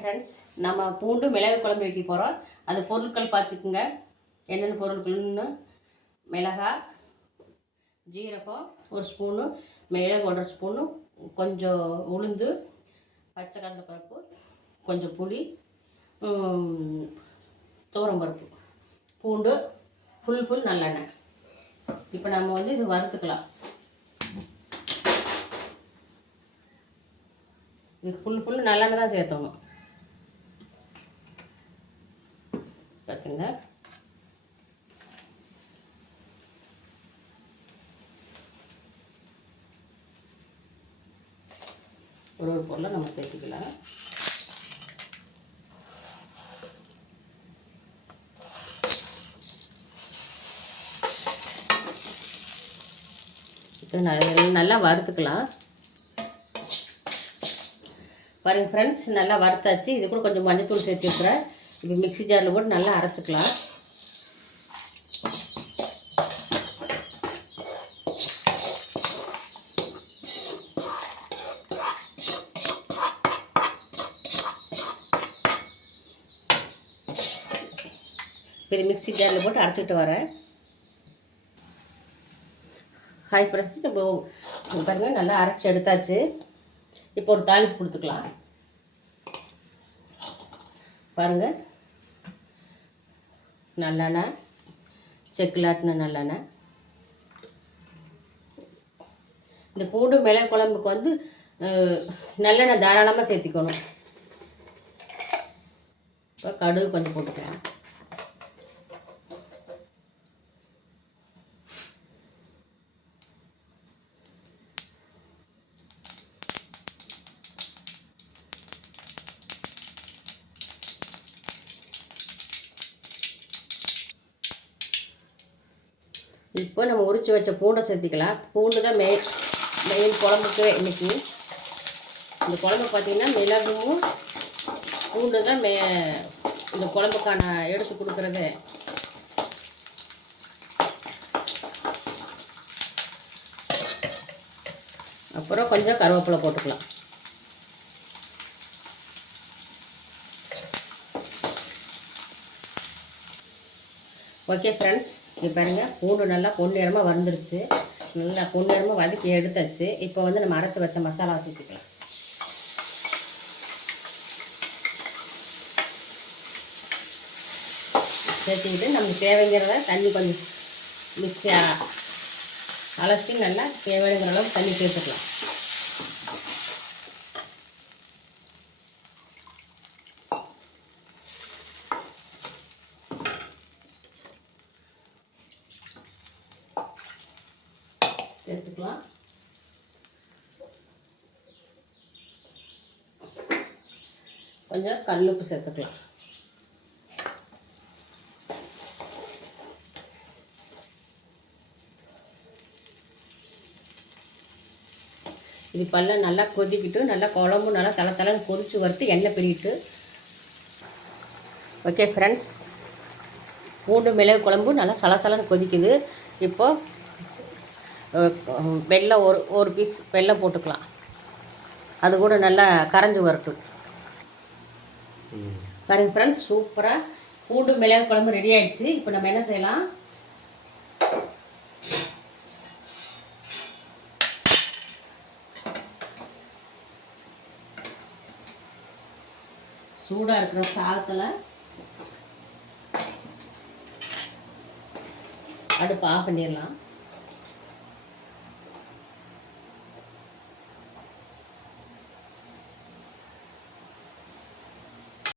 Friends, நம்ம பூண்டு மிளகு குழம்பு வைக்க போகிறோம். அது பொருட்கள் பார்த்துக்குங்க. என்னென்ன பொருட்கள்னு: மிளகாய், ஜீரகம் 1 ஸ்பூனு, மிளகு 1 ஸ்பூனு, கொஞ்சம் உளுந்து, பச்சை கடலை பருப்பு, கொஞ்சம் புளி, துவரம்பருப்பு, பூண்டு, புல் நல்லெண்ணெய். இப்போ நம்ம இது வறுத்துக்கலாம். இது புல் நல்லெண்ணெய் தான் சேர்த்தணும். பார்த்துங்க. ஒரு பொருளை நம்ம சேர்த்துக்கலாம். நல்லா வறுத்துக்கலாம். பாருங்க ஃப்ரெண்ட்ஸ், நல்லா வறுத்தாச்சு. இது கூட கொஞ்சம் மஞ்சத்தூள் சேர்த்து வைக்கிறேன். இப்போ மிக்ஸி ஜாரில் போட்டு நல்லா அரைச்சிக்கலாம். இப்போ மிக்ஸி ஜாரில் போட்டு அரைச்சிட்டு வரேன். ஹாய் ஃப்ரெண்ட்ஸ், நம்ம பாருங்கள் நல்லா அரைச்சி எடுத்தாச்சு. இப்போ ஒரு தாளிப்பு கொடுத்துக்கலாம். பாருங்கள், நல்லெண்ணெய், செக்குலாட்டின நல்லெண்ணெய். இந்த பூண்டு மிளகு குழம்புக்கு நல்லெண்ணெய் தாராளமாக சேர்த்திக்கணும். இப்போ கடுகு கொஞ்சம் போட்டுக்கலாம். இப்போ நம்ம உரித்து வச்ச பூண்டை சேர்த்திக்கலாம். பூண்டு தான் மெயின் குழம்புக்கு. இன்றைக்கி இந்த குழம்பு பார்த்திங்கன்னா மிளகும் பூண்டு தான் இந்த குழம்புக்கான எடுத்து கொடுக்குறது. அப்புறம் கொஞ்சம் கருவேப்பிலை போட்டுக்கலாம். ஓகே ஃப்ரெண்ட்ஸ், இது பாருங்கள், பூண்டு நல்லா பொன்னிறமாக வந்துருச்சு. நல்லா பொன்னிறமாக வதக்கி எடுத்தாச்சு. இப்போ நம்ம அரைச்சி வச்ச மசாலா சேர்த்துக்கலாம். சேர்த்துக்கிட்டு நமக்கு தேவைங்கிறத தண்ணி கொஞ்சம் மிக்ஸி அலசி நல்லா தேவைங்கிற அளவுக்கு தண்ணி சேர்த்துக்கலாம். சேர்த்துக்கலாம். கொஞ்சம் கல்லுப்பு சேர்த்துக்கலாம். இது பல்ல நல்லா கொதிக்கிட்டு நல்லா குழம்பு நல்லா தலை கொதிச்சு வறுத்து எண்ணெய் பிரிட்டு. ஓகே ஃப்ரெண்ட்ஸ், பூண்டு மிளகு குழம்பு நல்லா சலசலன்னு கொதிக்குது. இப்போது வெல்லம் ஒரு பீஸ் வெல்லம் போட்டுக்கலாம். அது கூட நல்லா கரைஞ்சி வரட்டும். பாருங்க ஃப்ரெண்ட்ஸ், சூப்பராக பூண்டு மிளகு குழம்பு ரெடி ஆகிடுச்சு. இப்போ நம்ம என்ன செய்யலாம்? சூடாக இருக்கிற சாதத்தில் அடுப்பு ஆஃப் பண்ணிடலாம்.